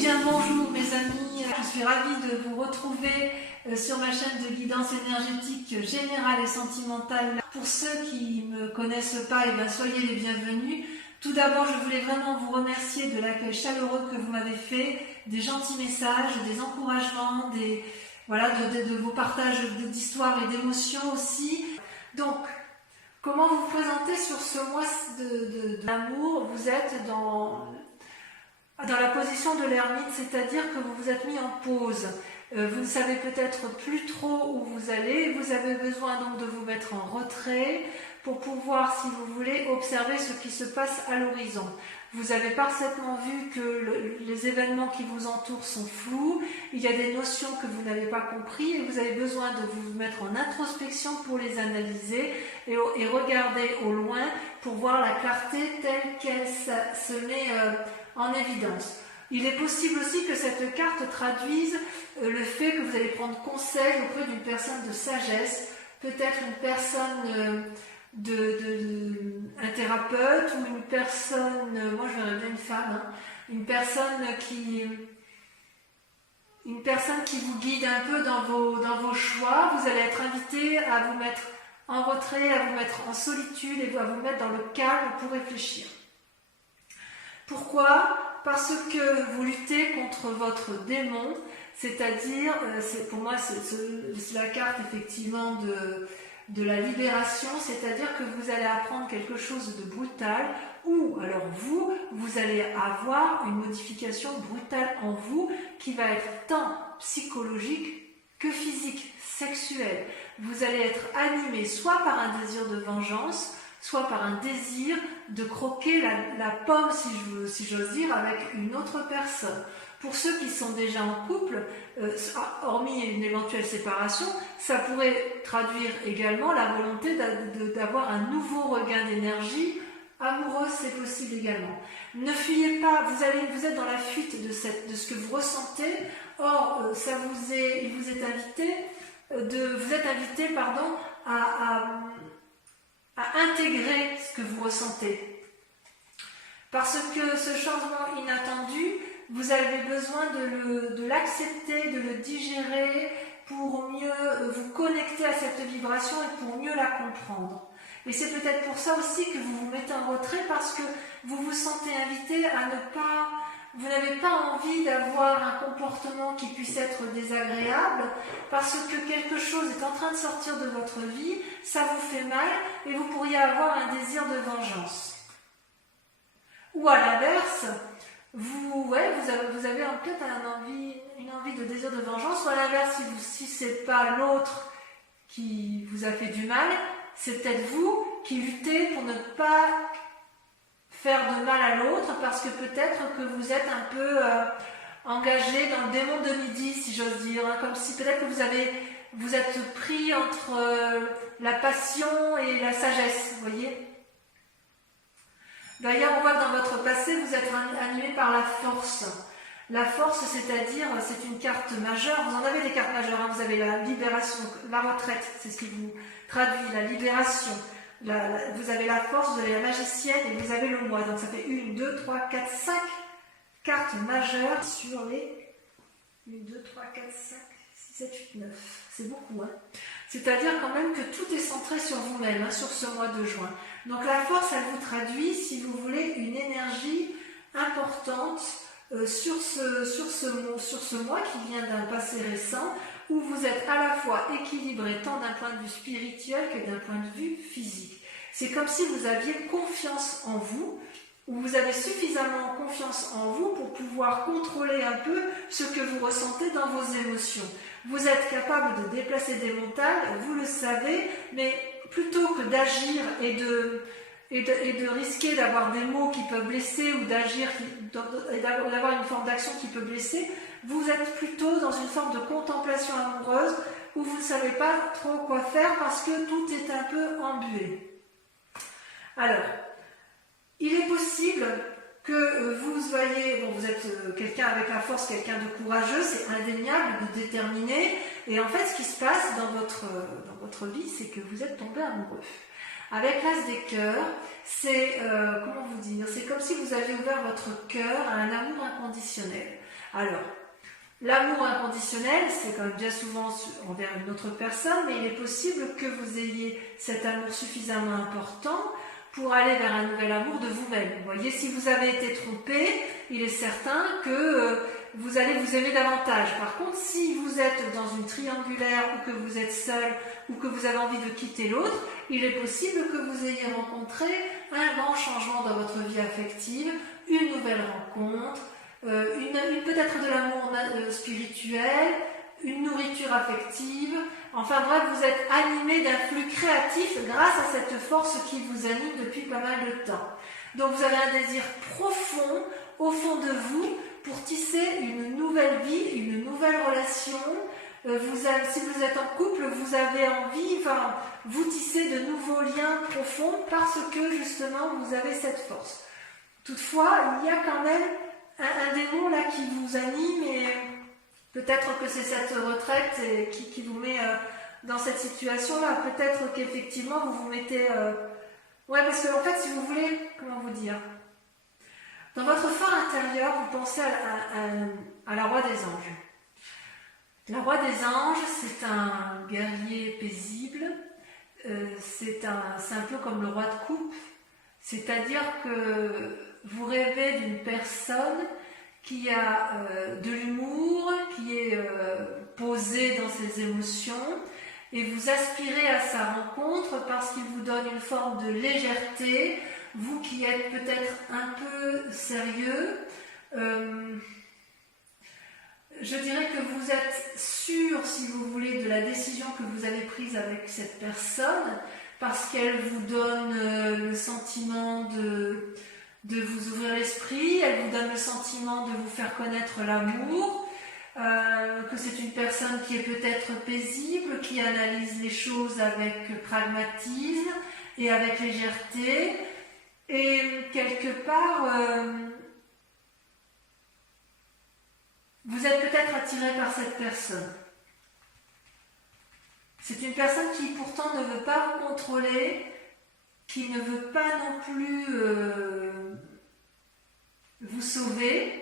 bien bonjour mes amis, je suis ravie de vous retrouver sur ma chaîne de guidance énergétique générale et sentimentale. Pour ceux qui ne me connaissent pas, soyez les bienvenus. Tout d'abord, je voulais vraiment vous remercier de l'accueil chaleureux que vous m'avez fait, des gentils messages, des encouragements, de vos partages d'histoires et d'émotions aussi. Donc, comment vous présenter sur ce mois d'amour? Vous êtes dans la position de l'ermite, c'est-à-dire que vous vous êtes mis en pause. Vous ne savez peut-être plus trop où vous allez. Vous avez besoin donc de vous mettre en retrait pour pouvoir, si vous voulez, observer ce qui se passe à l'horizon. Vous avez parfaitement vu que les événements qui vous entourent sont flous, il y a des notions que vous n'avez pas compris et vous avez besoin de vous mettre en introspection pour les analyser et regarder au loin pour voir la clarté telle qu'elle se met en évidence. Il est possible aussi que cette carte traduise le fait que vous allez prendre conseil auprès d'une personne de sagesse, peut-être une personne un thérapeute ou une personne, moi je verrais bien une femme, une personne qui vous guide un peu dans vos choix. Vous allez être invité à vous mettre en retrait, à vous mettre en solitude et à vous mettre dans le calme pour réfléchir. Pourquoi ? Parce que vous luttez contre votre démon, c'est-à-dire, pour moi c'est la carte effectivement de la libération, c'est-à-dire que vous allez apprendre quelque chose de brutal, ou alors vous allez avoir une modification brutale en vous qui va être tant psychologique que physique, sexuelle. Vous allez être animé soit par un désir de vengeance, soit par un désir de croquer la pomme, si j'ose dire, avec une autre personne. Pour ceux qui sont déjà en couple, hormis une éventuelle séparation, ça pourrait traduire également la volonté d'avoir un nouveau regain d'énergie amoureuse, c'est possible également. Ne fuyez pas, vous êtes dans la fuite de ce que vous ressentez. Or, il vous est invité, à intégrer ce que vous ressentez. Parce que ce changement inattendu, vous avez besoin de l'accepter, de le digérer pour mieux vous connecter à cette vibration et pour mieux la comprendre. Et c'est peut-être pour ça aussi que vous vous mettez en retrait, parce que vous vous sentez invité vous n'avez pas envie d'avoir un comportement qui puisse être désagréable, parce que quelque chose est en train de sortir de votre vie, ça vous fait mal et vous pourriez avoir un désir de vengeance. Ou à l'inverse, vous avez en fait une envie de désir de vengeance, ou à l'inverse, si ce n'est pas l'autre qui vous a fait du mal, c'est peut-être vous qui luttez pour ne pas faire de mal à l'autre, parce que peut-être que vous êtes un peu engagé dans le démon de midi, si j'ose dire, comme si peut-être que vous êtes pris entre la passion et la sagesse, vous voyez. D'ailleurs, on voit que dans votre passé, vous êtes animé par la force. La force, c'est-à-dire, c'est une carte majeure. Vous en avez des cartes majeures, vous avez la libération, la retraite, c'est ce qui vous traduit, la libération. Vous avez la force, vous avez la magicienne et vous avez le moi. Donc ça fait 1, 2, 3, 4, 5 cartes majeures sur les 1, 2, 3, 4, 5, 6, 7, 8, 9. C'est beaucoup, C'est-à-dire quand même que tout est centré sur vous-même, sur ce mois de juin. Donc la force, elle vous traduit, si vous voulez, une énergie importante sur ce mois qui vient d'un passé récent, où vous êtes à la fois équilibré tant d'un point de vue spirituel que d'un point de vue physique. C'est comme si vous aviez confiance en vous, ou vous avez suffisamment confiance en vous pour pouvoir contrôler un peu ce que vous ressentez dans vos émotions. Vous êtes capable de déplacer des montagnes, vous le savez, mais plutôt que d'agir et de risquer d'avoir des mots qui peuvent blesser ou d'avoir une forme d'action qui peut blesser, vous êtes plutôt dans une forme de contemplation amoureuse où vous ne savez pas trop quoi faire parce que tout est un peu embué. Alors, il est possible que vous soyez, vous êtes quelqu'un avec la force, quelqu'un de courageux, c'est indéniable, de déterminé, et en fait ce qui se passe dans votre vie, c'est que vous êtes tombé amoureux. Avec l'as des cœurs, c'est, comment vous dire, c'est comme si vous aviez ouvert votre cœur à un amour inconditionnel. Alors, l'amour inconditionnel, c'est quand même bien souvent envers une autre personne, mais il est possible que vous ayez cet amour suffisamment important pour aller vers un nouvel amour de vous-même. Vous voyez, si vous avez été trompé, il est certain que vous allez vous aimer davantage. Par contre, si vous êtes dans une triangulaire ou que vous êtes seul ou que vous avez envie de quitter l'autre, il est possible que vous ayez rencontré un grand changement dans votre vie affective, une nouvelle rencontre, peut-être de l'amour spirituel, une nourriture affective. Enfin bref, vous êtes animé d'un flux créatif grâce à cette force qui vous anime depuis pas mal de temps. Donc vous avez un désir profond au fond de vous pour tisser une nouvelle vie, une nouvelle relation. Si vous êtes en couple, vous avez envie, vous tissez de nouveaux liens profonds parce que justement vous avez cette force. Toutefois, il y a quand même un démon là qui vous anime et peut-être que c'est cette retraite qui vous met dans cette situation-là. Peut-être qu'effectivement vous vous mettez... Ouais, parce que en fait, si vous voulez, comment vous dire, dans votre fort intérieur, vous pensez à la roi des anges. La roi des anges, c'est un guerrier paisible, c'est un peu comme le roi de coupe, c'est-à-dire que vous rêvez d'une personne qui a de l'humour, qui est posée dans ses émotions, et vous aspirez à sa rencontre parce qu'il vous donne une forme de légèreté, vous qui êtes peut-être un peu sérieux. Je dirais que vous êtes sûr, si vous voulez, de la décision que vous avez prise avec cette personne, parce qu'elle vous donne le sentiment de vous ouvrir l'esprit, elle vous donne le sentiment de vous faire connaître l'amour, que c'est une personne qui est peut-être paisible, qui analyse les choses avec pragmatisme et avec légèreté, et quelque part, vous êtes peut-être attiré par cette personne. C'est une personne qui pourtant ne veut pas vous contrôler, qui ne veut pas non plus vous sauver,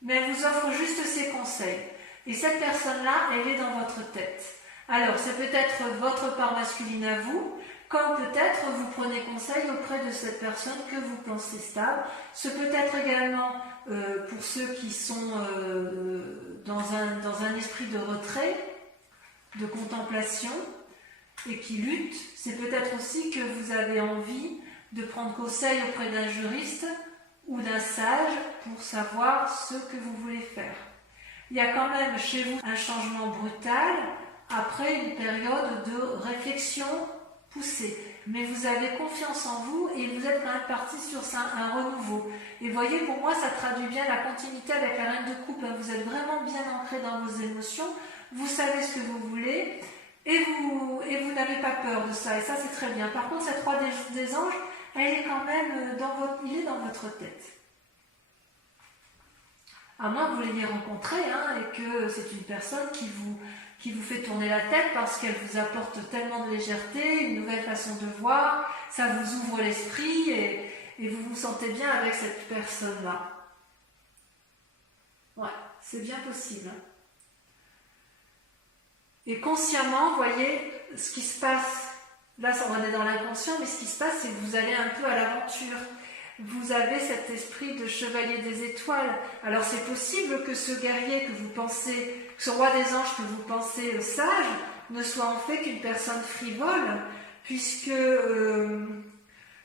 mais elle vous offre juste ses conseils. Et cette personne-là, elle est dans votre tête. Alors, c'est peut-être votre part masculine à vous, comme peut-être vous prenez conseil auprès de cette personne que vous pensez stable. Ce peut être également pour ceux qui sont dans un esprit de retrait, de contemplation, et qui luttent. C'est peut-être aussi que vous avez envie de prendre conseil auprès d'un juriste ou d'un sage pour savoir ce que vous voulez faire. Il y a quand même chez vous un changement brutal après une période de réflexion poussée. Mais vous avez confiance en vous et vous êtes quand même parti sur un renouveau. Et voyez, pour moi, ça traduit bien la continuité avec la reine de coupe. Vous êtes vraiment bien ancré dans vos émotions, vous savez ce que vous voulez et vous n'avez pas peur de ça. Et ça, c'est très bien. Par contre, cette roi des anges, elle est quand même il est dans votre tête. À moins que vous l'ayez rencontré et que c'est une personne qui vous fait tourner la tête parce qu'elle vous apporte tellement de légèreté, une nouvelle façon de voir, ça vous ouvre l'esprit et vous vous sentez bien avec cette personne-là. Ouais, c'est bien possible. Et consciemment, vous voyez, ce qui se passe, là on est dans l'inconscient, mais ce qui se passe, c'est que vous allez un peu à l'aventure. Vous avez cet esprit de chevalier des étoiles. Alors c'est possible que ce guerrier que vous pensez, ce roi des anges que vous pensez sage, ne soit en fait qu'une personne frivole, puisque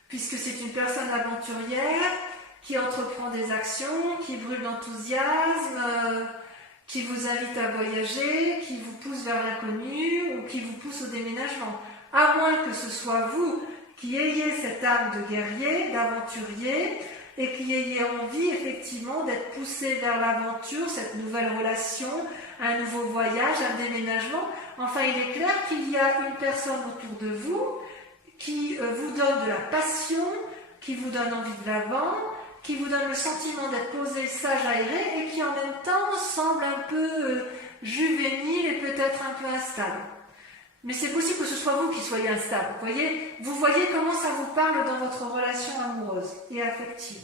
c'est une personne aventurière qui entreprend des actions, qui brûle d'enthousiasme, qui vous invite à voyager, qui vous pousse vers l'inconnu ou qui vous pousse au déménagement. À moins que ce soit vous qui ayez cette âme de guerrier, d'aventurier, et qui ayez envie effectivement d'être poussé vers l'aventure, cette nouvelle relation, un nouveau voyage, un déménagement. Enfin, il est clair qu'il y a une personne autour de vous qui vous donne de la passion, qui vous donne envie de l'avant, qui vous donne le sentiment d'être posé, sage, aéré, et qui en même temps semble un peu juvénile et peut-être un peu instable. Mais c'est possible que ce soit vous qui soyez instable. Vous voyez comment ça vous parle dans votre relation amoureuse et affective.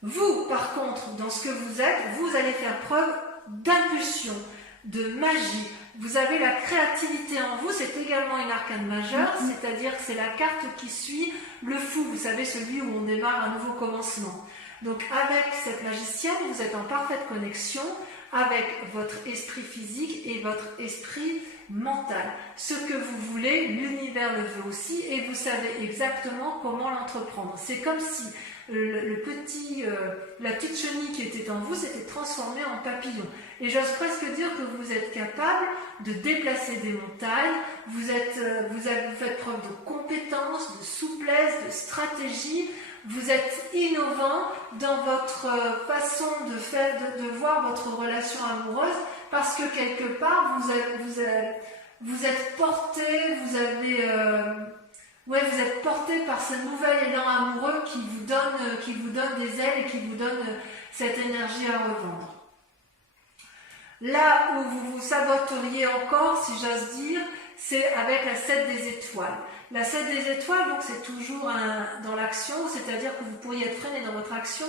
Vous, par contre, dans ce que vous êtes, vous allez faire preuve d'impulsion, de magie. Vous avez la créativité en vous, c'est également une arcane majeure, c'est-à-dire que c'est la carte qui suit le fou, vous savez, celui où on démarre un nouveau commencement. Donc avec cette magicienne, vous êtes en parfaite connexion avec votre esprit physique et votre esprit mental. Ce que vous voulez, l'univers le veut aussi et vous savez exactement comment l'entreprendre. C'est comme si la petite chenille qui était en vous s'était transformée en papillon. Et j'ose presque dire que vous êtes capable de déplacer des montagnes, vous faites preuve de compétence, de souplesse, de stratégie, vous êtes innovant dans votre façon de voir votre relation amoureuse parce que quelque part vous êtes porté, vous êtes porté par ce nouvel élan amoureux qui vous donne des ailes et qui vous donne cette énergie à revendre. Là où vous vous saboteriez encore, si j'ose dire, c'est avec la 7 des étoiles. La 7 des étoiles, donc c'est toujours dans l'action, c'est-à-dire que vous pourriez être freiné dans votre action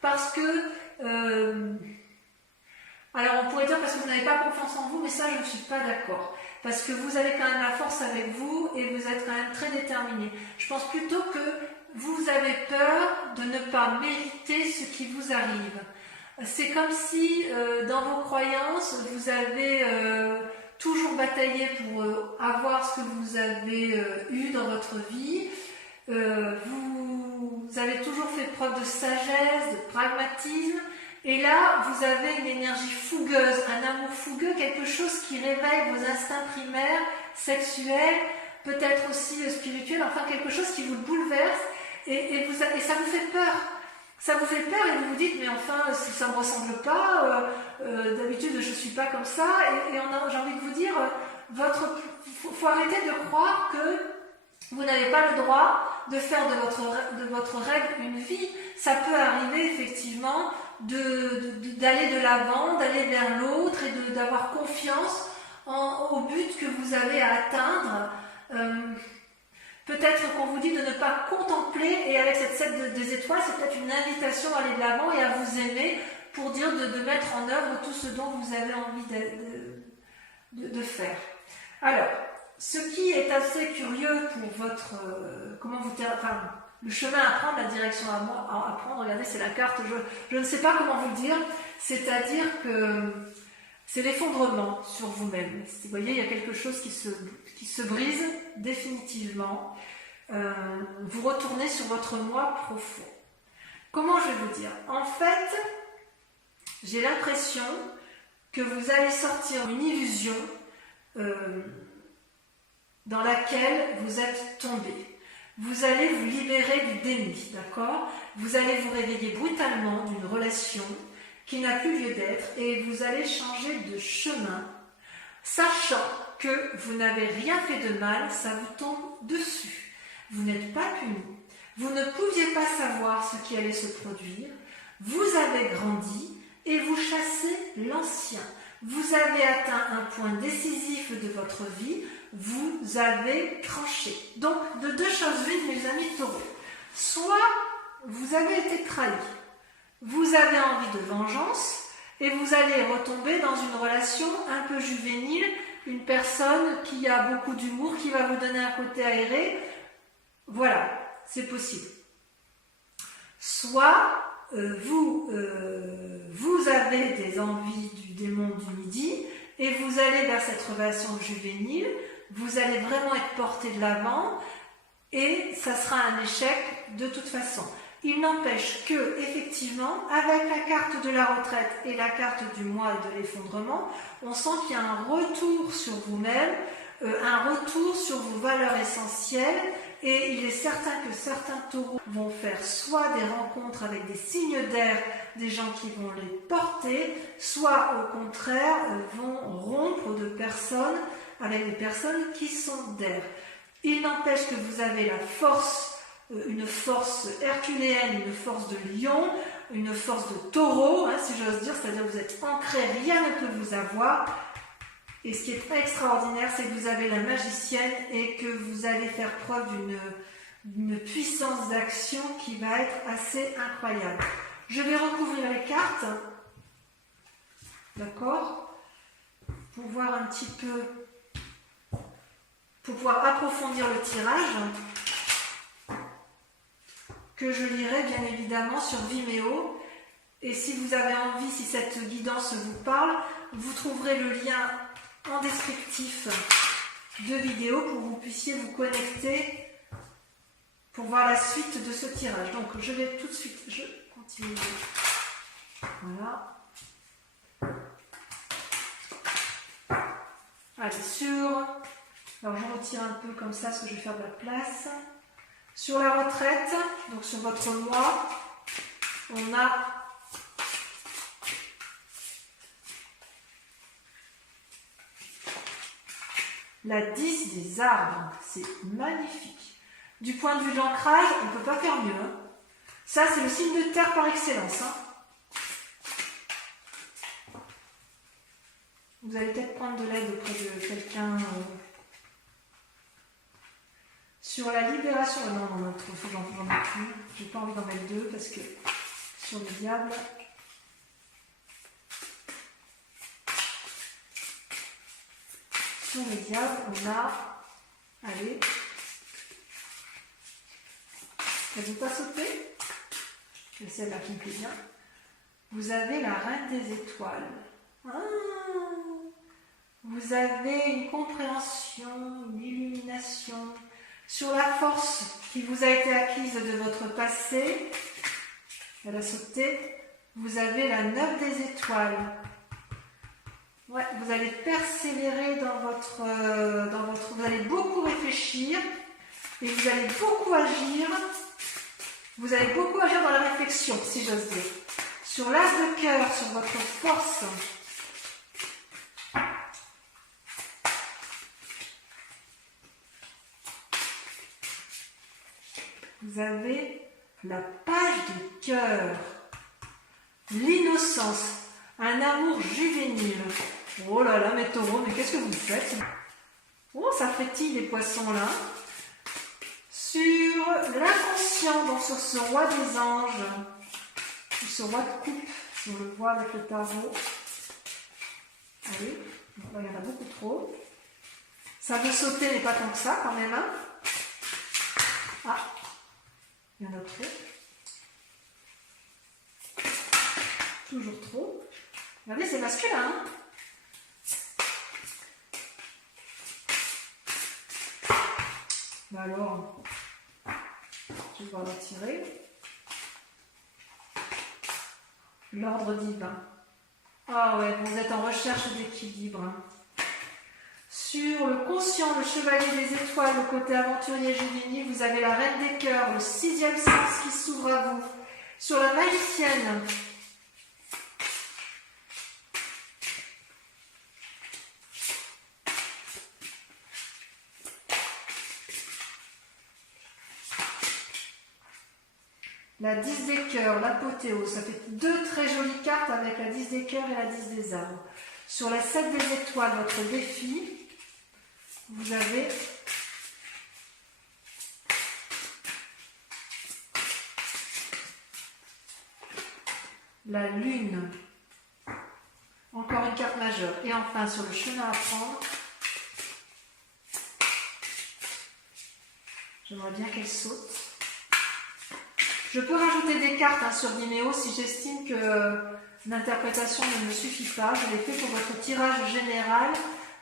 parce que... alors on pourrait dire parce que vous n'avez pas confiance en vous, mais ça je ne suis pas d'accord. Parce que vous avez quand même la force avec vous et vous êtes quand même très déterminé. Je pense plutôt que vous avez peur de ne pas mériter ce qui vous arrive. C'est comme si dans vos croyances, vous avez toujours bataillé pour avoir ce que vous avez eu dans votre vie. Vous avez toujours fait preuve de sagesse, de pragmatisme. Et là, vous avez une énergie fougueuse, un amour fougueux, quelque chose qui réveille vos instincts primaires, sexuels, peut-être aussi spirituels, enfin quelque chose qui vous bouleverse et ça vous fait peur. Ça vous fait peur et vous vous dites, mais enfin, ça ne me ressemble pas, d'habitude je ne suis pas comme ça. Et j'ai envie de vous dire, faut arrêter de croire que vous n'avez pas le droit de faire de votre rêve une vie. Ça peut arriver effectivement d'aller de l'avant, d'aller vers l'autre et d'avoir confiance au but que vous avez à atteindre. Peut-être qu'on vous dit de ne pas contempler, et avec cette 7 des étoiles, c'est peut-être une invitation à aller de l'avant et à vous aimer pour dire de mettre en œuvre tout ce dont vous avez envie de faire. Alors, ce qui est assez curieux pour votre... le chemin à prendre, la direction à prendre, regardez, c'est la carte, je ne sais pas comment vous le dire, c'est-à-dire que c'est l'effondrement sur vous-même. Vous voyez, il y a quelque chose qui se brise définitivement. Vous retournez sur votre moi profond. Comment je vais vous dire? En fait, j'ai l'impression que vous allez sortir d'une illusion dans laquelle vous êtes tombé. Vous allez vous libérer du déni, d'accord? Vous allez vous réveiller brutalement d'une relation qui n'a plus lieu d'être et vous allez changer de chemin, sachant que vous n'avez rien fait de mal, ça vous tombe dessus. Vous n'êtes pas puni, vous ne pouviez pas savoir ce qui allait se produire, vous avez grandi et vous chassez l'ancien. Vous avez atteint un point décisif de votre vie, vous avez tranché. Donc, de deux choses l'une, mes amis taureaux. Soit vous avez été trahi, vous avez envie de vengeance et vous allez retomber dans une relation un peu juvénile, une personne qui a beaucoup d'humour, qui va vous donner un côté aéré. Voilà, c'est possible. Soit vous avez des envies du démon du midi et vous allez vers cette relation juvénile, vous allez vraiment être porté de l'avant et ça sera un échec de toute façon. Il n'empêche que, effectivement, avec la carte de la retraite et la carte du moi et de l'effondrement, on sent qu'il y a un retour sur vous-même, un retour sur vos valeurs essentielles, et il est certain que certains taureaux vont faire soit des rencontres avec des signes d'air, des gens qui vont les porter, soit au contraire vont rompre de personnes avec des personnes qui sont d'air. Il n'empêche que vous avez la force, une force herculéenne, une force de lion, une force de taureau, si j'ose dire, c'est-à-dire que vous êtes ancré, rien ne peut vous avoir. Et ce qui est extraordinaire, c'est que vous avez la magicienne et que vous allez faire preuve d'une puissance d'action qui va être assez incroyable. Je vais recouvrir les cartes, d'accord, pour voir un petit peu, pour pouvoir approfondir le tirage, que je lirai bien évidemment sur Vimeo. Et si vous avez envie, si cette guidance vous parle, vous trouverez le lien en descriptif de vidéo pour que vous puissiez vous connecter pour voir la suite de ce tirage. Donc je vais tout de suite, je continue. Voilà. Allez, alors je retire un peu comme ça parce que je vais faire de la place. Sur la retraite, donc sur votre loi, on a la 10 des arbres. C'est magnifique. Du point de vue de l'ancrage, on ne peut pas faire mieux. Hein. Ça, c'est le signe de terre par excellence. Hein. Vous allez peut-être prendre de l'aide auprès de quelqu'un. Sur la libération, non, il faut que j'en mette plus. J'ai pas envie d'en mettre deux parce que sur le diable. Sur le diable, on a. Allez. Elle ne veut pas sauter. C'est celle-là qui me plaît bien. Vous avez la reine des étoiles. Ah, vous avez une compréhension, une illumination. Sur la force qui vous a été acquise de votre passé, elle a sauté, vous avez la 9 des étoiles. Ouais, vous allez persévérer dans votre... Vous allez beaucoup réfléchir et vous allez beaucoup agir. Vous allez beaucoup agir dans la réflexion, si j'ose dire. Sur l'as de cœur, sur votre force... Vous avez la page de cœur, l'innocence, un amour juvénile. Oh là là, mes taureaux, mais qu'est-ce que vous faites? Oh, ça frétille les poissons là. Sur l'inconscient, donc sur ce roi des anges, ce roi de coupe, si on le voit avec le tarot. Allez, là, il y en a beaucoup trop. Ça veut sauter, mais pas tant que ça quand même. Hein. Ah. Il y en a trop. Toujours trop. Regardez, c'est masculin. Hein. Bah alors, je vais devoir la tirer. L'ordre divin. Ah ouais, vous êtes en recherche d'équilibre. Hein. Sur le conscient, le chevalier des étoiles, le côté aventurier juvénile, vous avez la reine des cœurs, le 6e sens qui s'ouvre à vous. Sur la magicienne, la 10 des cœurs, l'apothéose, ça fait deux très jolies cartes avec la 10 des cœurs et la 10 des arbres. Sur la 7 des étoiles, votre défi, vous avez la lune, encore une carte majeure. Et enfin, sur le chemin à prendre, j'aimerais bien qu'elle saute. Je peux rajouter des cartes sur Vimeo si j'estime que l'interprétation ne me suffit pas. Je l'ai fait pour votre tirage général.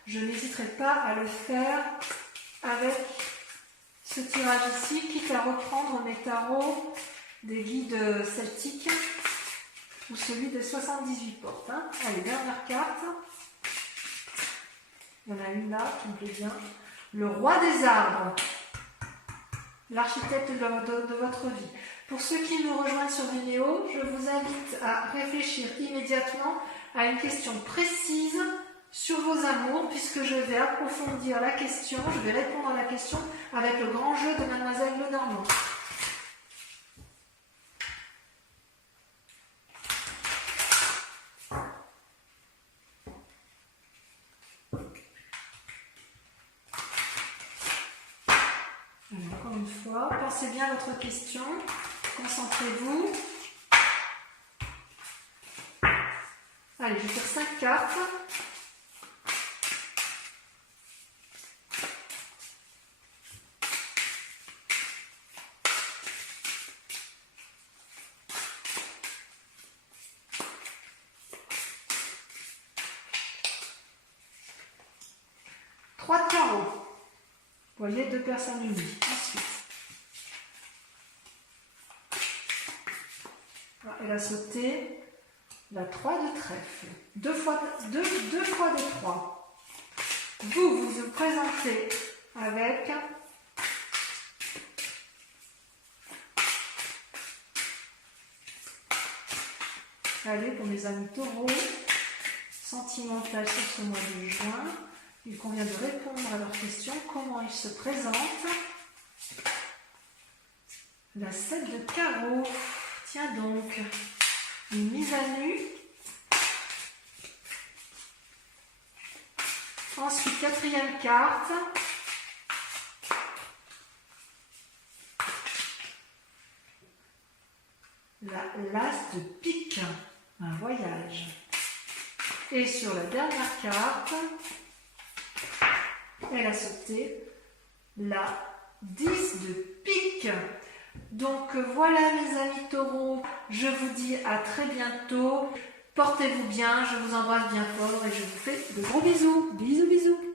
Je n'hésiterai pas à le faire avec ce tirage ici, quitte à reprendre mes tarots des guides celtiques ou celui des 78 portes. Hein. Allez, dernière carte. Il y en a une là qui me plaît bien. Le roi des arbres, l'architecte de votre vie. Pour ceux qui me rejoignent sur Vimeo, je vous invite à réfléchir immédiatement à une question précise sur vos amours, puisque je vais approfondir la question, je vais répondre à la question avec le grand jeu de Mademoiselle Lenormand. une fois. Pensez bien à votre question. Concentrez-vous. Allez, je vais faire 5 cartes. Trois de carreau. Vous voyez, 2 personnes unies. Ensuite, elle a sauté la 3 de trèfle. 2 fois des 3. Vous vous présentez avec allez, pour mes amis taureaux, sentimental sur ce mois de juin. Il convient de répondre à leurs questions. Comment ils se présentent? La 7 de carreau. Tiens donc, une mise à nu. Ensuite, 4e carte. L'as de pique, un voyage. Et sur la dernière carte, elle a sauté la 10 de pique. Donc voilà mes amis taureaux, je vous dis à très bientôt. Portez-vous bien, je vous embrasse bien fort et je vous fais de gros bisous. Bisous, bisous.